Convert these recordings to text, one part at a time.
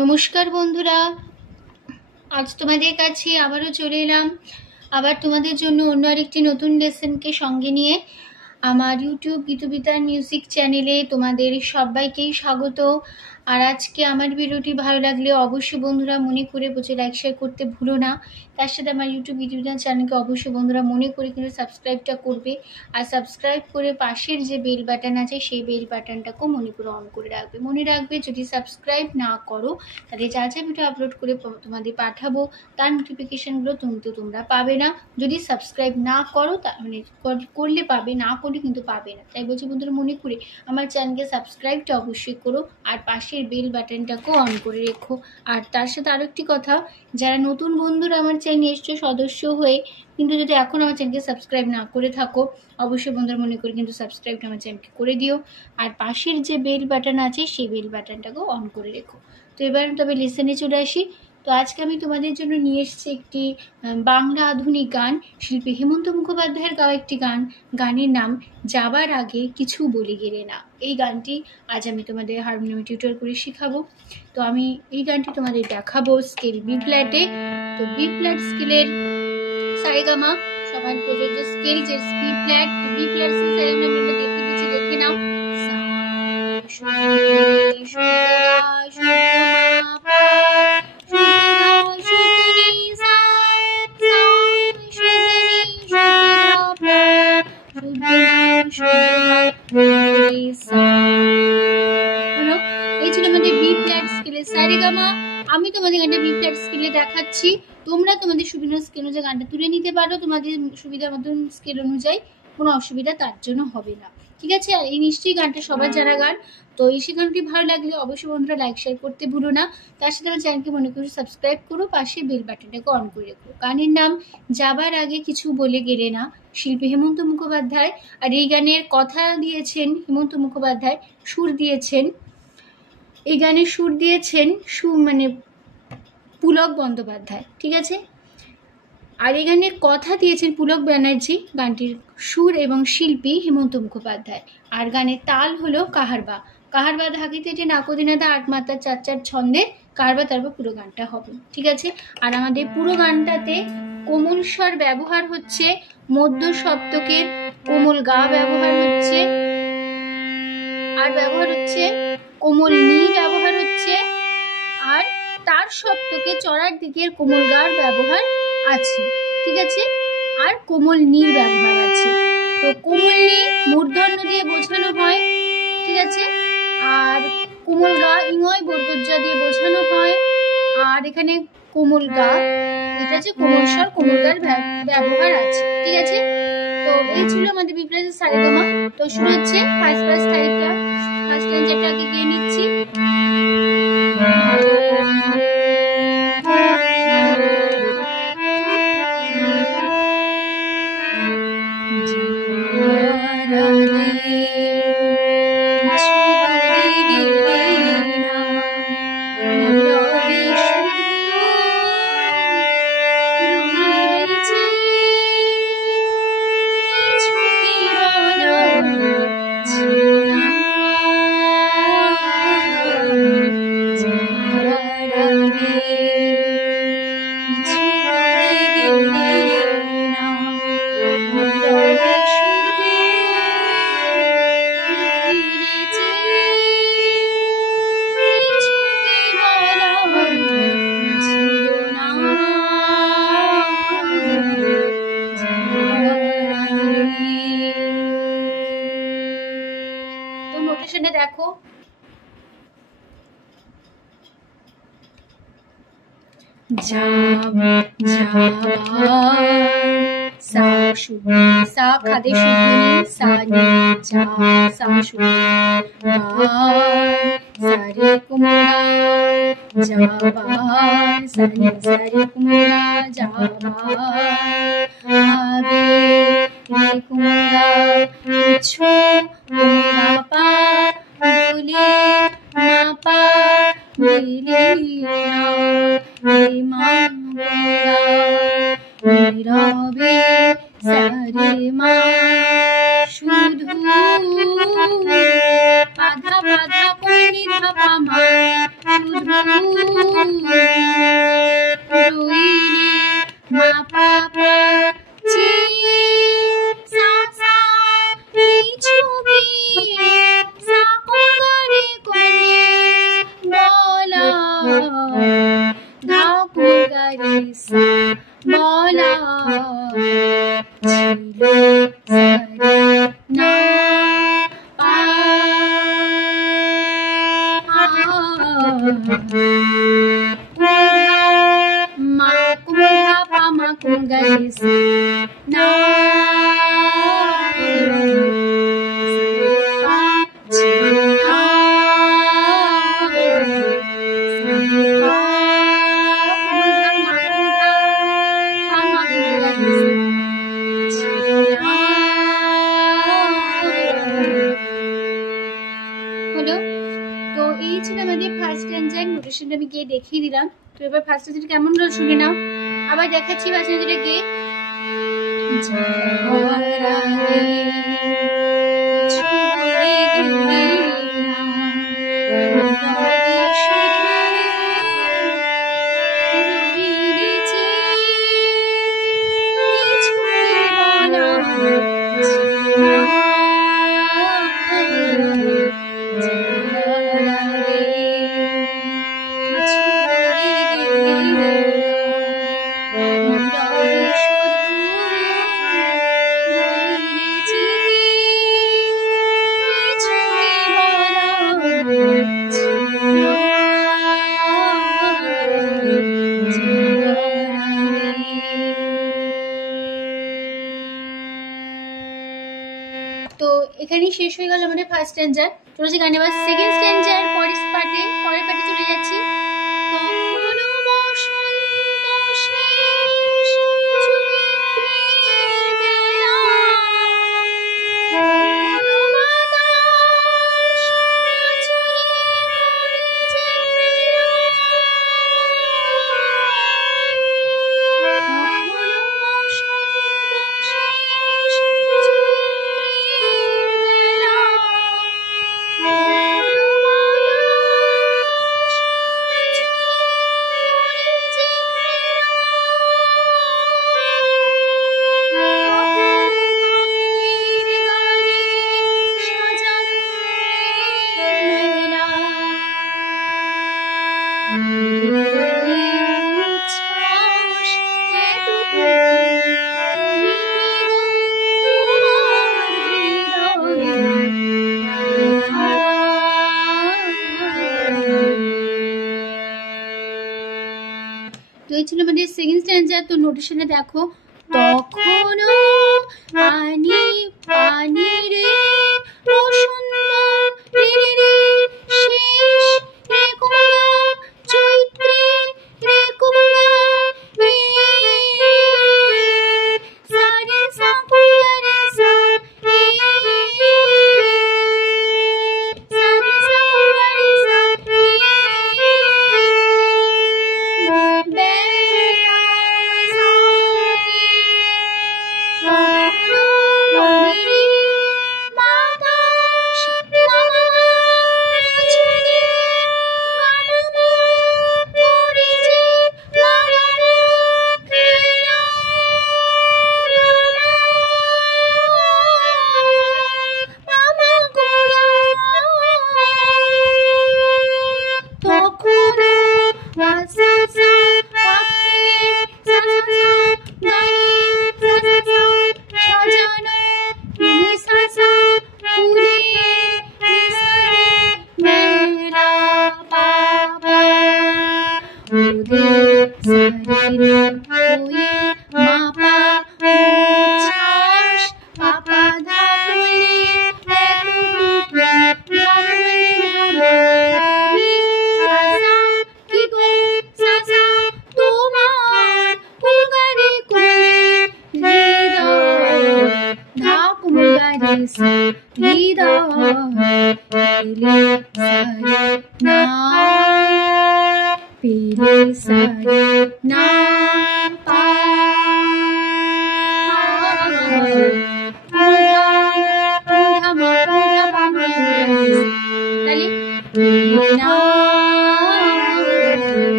নমস্কার বন্ধুরা, আজ তোমাদের কাছে আবারও চলে এলাম আবার তোমাদের জন্য অন্য আরেকটি নতুন লেসনকে সঙ্গে নিয়ে। আমার ইউটিউব গীতবিতান মিউজিক চ্যানেলে তোমাদের সবাইকেই স্বাগত। আর আজকে আমার ভিডিওটি ভালো লাগলে অবশ্যই বন্ধুরা মনে করে প্রচুর লাইক শেয়ার করতে ভুলো না। তার সাথে আমার ইউটিউব গীতবিতান চ্যানেলকে অবশ্যই বন্ধুরা মনে করে কিন্তু সাবস্ক্রাইবটা করবে। আর সাবস্ক্রাইব করে পাশের যে বেল বাটন আছে সেই বেল বাটনটাকেও মনে করে অন করে রাখবে। মনে রাখবে যদি সাবস্ক্রাইব না করো তাহলে যা যা ভিডিও আপলোড করে তোমাদের পাঠাবো তার নোটিফিকেশানগুলো তোমরা পাবে না। যদি সাবস্ক্রাইব না করো তা মানে করলে পাবে, না করলে কিন্তু পাবে না। তাই বলছি বন্ধুরা মনে করে আমার চ্যানেলকে সাবস্ক্রাইবটা অবশ্যই করো আর পাশের বেল বাটনটাকেও অন করে রেখো। আর তার সাথে আরও একটি কথা, যারা নতুন বন্ধুরা আমার চ্যানেলে এসছো সদস্য হয়ে কিন্তু যদি এখন আমার চ্যানেলকে সাবস্ক্রাইব না করে থাকো অবশ্যই বন্ধুরা মনে করে কিন্তু সাবস্ক্রাইবটা আমার চ্যানেলকে করে দিও আর পাশের যে বেল বাটন আছে সেই বেল বাটনটাকেও অন করে রেখো। তো এবার তবে লেসনে চলে আসি। তো আজকে আমি তোমাদের জন্য নিয়ে এসেছি একটি বাংলা আধুনিক গান, শিল্পী হেমন্ত মুখোপাধ্যায়ের গাওয়া একটি গান। গানের নাম যাবার আগে কিছু বলে গেলে না। এই গানটি আজ আমি তোমাদের হারমোনিয়াম টিউটর করে শেখাবো। তো আমি এই গানটি তোমাদের দেখাবো স্কেল বি ফ্ল্যাটে। তো বি ফ্ল্যাট স্কেলের সারেগামা সমান প্রযোজ্য স্কেল যে বি ফ্ল্যাট, তো বি ফ্ল্যাট সারেগামা আমরা দেখে দিচ্ছি, দেখে নাও। এই ছিল আমাদের বি ফ্ল্যাট স্কেলের সারেগামা। আমি তোমাদের গানটা বি ফ্ল্যাট স্কেলে দেখাচ্ছি, তোমরা তোমাদের সুবিধার স্কেল অনুযায়ী গানটা তুলে নিতে পারো। তোমাদের সুবিধার মতন স্কেল অনুযায়ী কোনো অসুবিধা তার জন্য হবে না, ঠিক আছে? আর এই নিশ্চয়ই গানটা সবার জানা গান। তো এই গানটি ভালো লাগলে অবশ্যই বন্ধুরা লাইক শেয়ার করতে ভুলো না। তার সাথে আমার চ্যানেলকে মনে করে সাবস্ক্রাইব করো, পাশে বেল বাটনটাকে অন করে রেখো। গানের নাম যাবার আগে কিছু বলে গেলে না, শিল্পী হেমন্ত মুখোপাধ্যায়। আর এই গানের কথা দিয়েছেন হেমন্ত মুখোপাধ্যায়, সুর দিয়েছেন, এই গানের সুর দিয়েছেন মানে পুলক বন্দ্যোপাধ্যায়, ঠিক আছে? আর এই গানের কথা দিয়েছেন পুলক ব্যানার্জি, গানটির সুর এবং শিল্পী হেমন্ত মুখোপাধ্যায়। আর গানের তাল হলো কাহারবা। কাহারবা ধাকিতে যে নাকদিনাদা 8 মাত্রা 4-4 ছন্দে কাহারবা, তারপর পুরো গানটা হবে, ঠিক আছে? আর আমাদের পুরো গানটাতে কোমল স্বর ব্যবহার হচ্ছে, মধ্য সপ্তকের কোমল গা ব্যবহার হচ্ছে, আর ব্যবহার হচ্ছে কোমল নি ব্যবহার হচ্ছে, আর তার সপ্তকে চড়ার দিকের কোমল গার ব্যবহার আছে, ঠিক আছে? আর কোমল নীর ব্যবহার আছে। তো কোমল নি মূর্ধন্য দিয়ে বোঝানো হয়, ঠিক আছে? আর কোমল গা ইময় বর্গজ্জা দিয়ে বোঝানো হয়। আর এখানে কোমল গা, এটা হচ্ছে কোমল স্বর কোমল গার ব্যবহার আছে, ঠিক আছে? তো এই ছিল আমাদের বি ফ্ল্যাটের সারেগামা। তো শুরু হচ্ছে ফার্স্ট তারিখটা, ফার্স্ট লাইন যেটা আগে গিয়ে নিচ্ছি। দেখো, সা খাদে শুদ্ধনি সা নি যা সা শুদ্ধনি সারে কুমড়া যাবার সারে সারে কুমড়া যাবার আগে রে কুমড়া ছো কুমড়া পা বলে মাপা নীরবে সারে মা শুধু পাধা পাধা পনি ধাপা মা শুধু মা পা পা ছি সা সা কিছু কি সা করে করে বলা ধা করে সা বলা ছিল সারে না পা মা কুমা পা মা কুঙ্গা না হলো। তো এই ছিল আমাদের ফার্স্ট স্ট্যান্ডার্ড নোটেশনটা আমি গিয়ে দেখিয়ে দিলাম। তো এবার ফার্স্ট স্ট্যান্ডার্ড কেমন হলো শুনে নাও। আবার দেখাচ্ছি ফার্স্ট স্ট্যান্ডার্ডে গিয়ে তো এখানেই শেষ হয়ে গেল আমাদের ফার্স্ট স্ট্যান্ডার্ড। চলেছি গান এবার সেকেন্ড স্ট্যান্ডার্ড পরের পার্টে চলে যাচ্ছি। তো এই ছিল আমাদের সেকেন্ড স্ট্যান্ডার্ড। তো নোটেশনে দেখো, তখনও পানি পানি রে বসন্ত রে রে শেষ রে কুমা চৈত্রে রে কুমা রে সারে সাপুরে সা রে সারে সাপুরে সা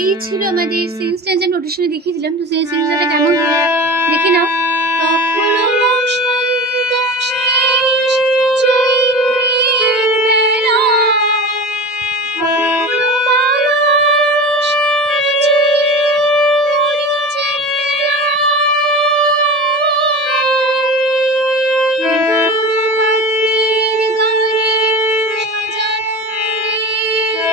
এই ছিল আমাদের সেন্স টেন্সের নোটেশনে দেখিয়েছিলাম। তো সেন্স টেন্সটা কেমন হলো দেখে নাও। কখনো বসন্ত শেষ চৈত্রের বেলা, কখনো বাতাস কাছে করিছে খেলা, কখনো পাখির গানে সাজানো মেলা,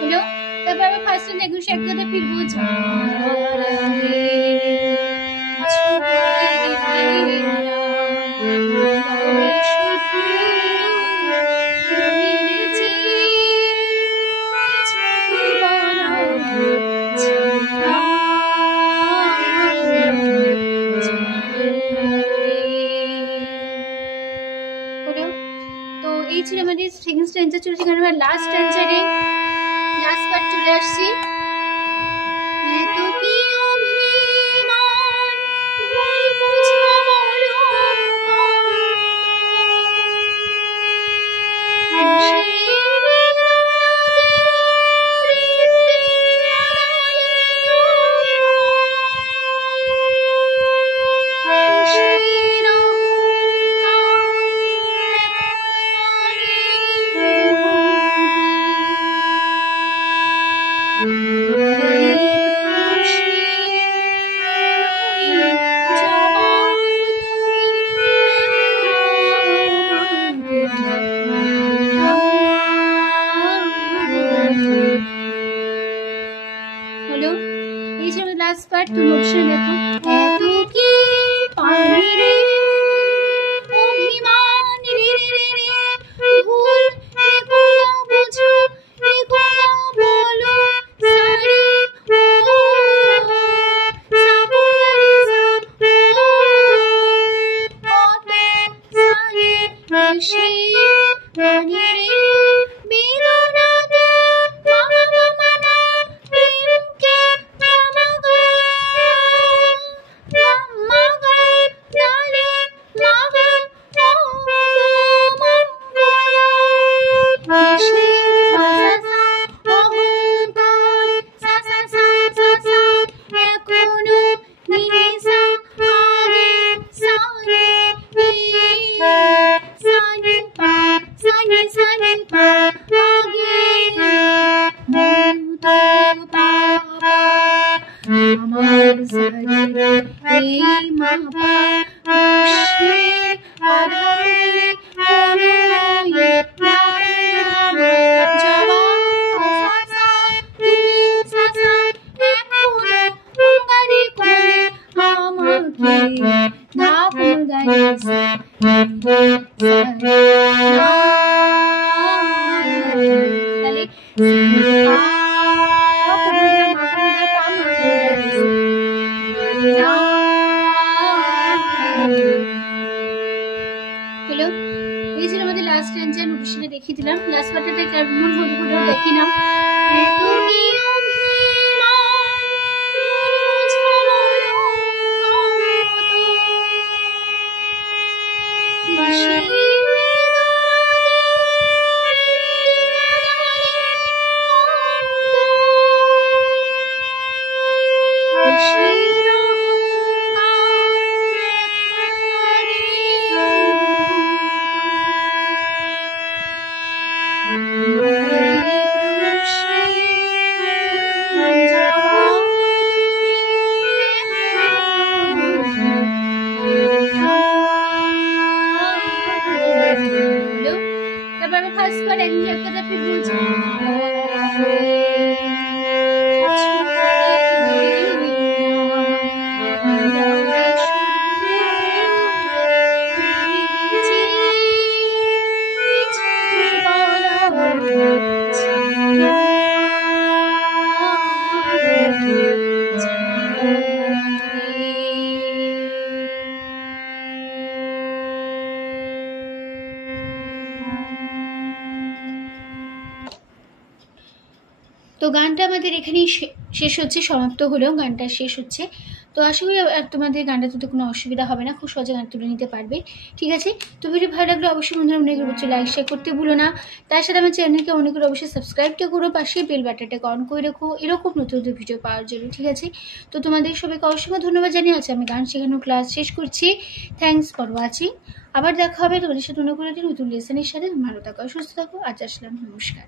হলো। তারপর আবার ফার্স্ট এন্ড একুশে একসাথে ফিরবো। তো এই ছিল আমাদের সেকেন্ড স্ট্যান্সার। চলে সেখানে আমরা লাস্ট স্ট্যান্সারে লাস্ট পার্ট চলে আসছি। এত কি অভিমান ভুল বুঝা বলো সেই বেদনাতে প্রেমকে হারালে কিসের হলো। এই ছিল লাস্ট পার্ট। তুমি অবশ্যই দেখো। এত কি পারি রে অভিমান রে রে রে ভুল এগো বুঝো এগো বলো সারি ও সাবরি সা কত সারি এসে পানি রে বেদনাতে মামা মামা প্রেমকে মামা গো মামা গো ডালে মাগো তোমার এসে সা অহংকার সা সা সা সা সা এখনো নিরেসা আগে সারে সানি পা সানি সানি পা আগে তো পাপা আমার সারে এই মাপা খুশির আধারে করোয়ে জবা সা সা তুমি সা সা এখনো তোমারই কোলে আমাকে গাপুর গায়ে সা তাহলে হলো। এই ছিল আমাদের লাস্ট স্ট্যান্সার। নোটিশনে দেখিয়ে দিলাম। লাস্ট পার্টটা কেমন হলো দেখি নাও। এত কি অভিমান বুঝা বলো কিসের বেদনাতে কিসের তারপর আমি ফার্স্ট পার্ট একদম একসাথে ফিরবো। তো গানটা আমাদের এখানেই শেষ হচ্ছে, সমাপ্ত হলেও গানটা শেষ হচ্ছে। তো আশা করি তোমাদের গানটা তুলতে কোনো অসুবিধা হবে না, খুব সহজে গান তুলে নিতে পারবে। ঠিক আছে, তো ভিডিও ভালো লাগলে অবশ্যই বন্ধুরা মনে করছে লাইক শেয়ার করতে ভুলো না। তার সাথে আমার চ্যানেলকে মনে করে অবশ্যই সাবস্ক্রাইবটা করো, পাশে বেল বাটনটাকে অন করে রাখো এরকম নতুন নতুন ভিডিও পাওয়ার জন্য। ঠিক আছে, তো তোমাদের সবাইকে অসংখ্য ধন্যবাদ জানিয়ে আছে আমি গান শেখানোর ক্লাস শেষ করছি। Thanks for watching. আবার দেখা হবে তোমাদের সাথে অন্য কোনো নতুন লেসনের সাথে। ভালো থাকো, সুস্থ থাকো। আজ আসলাম, নমস্কার।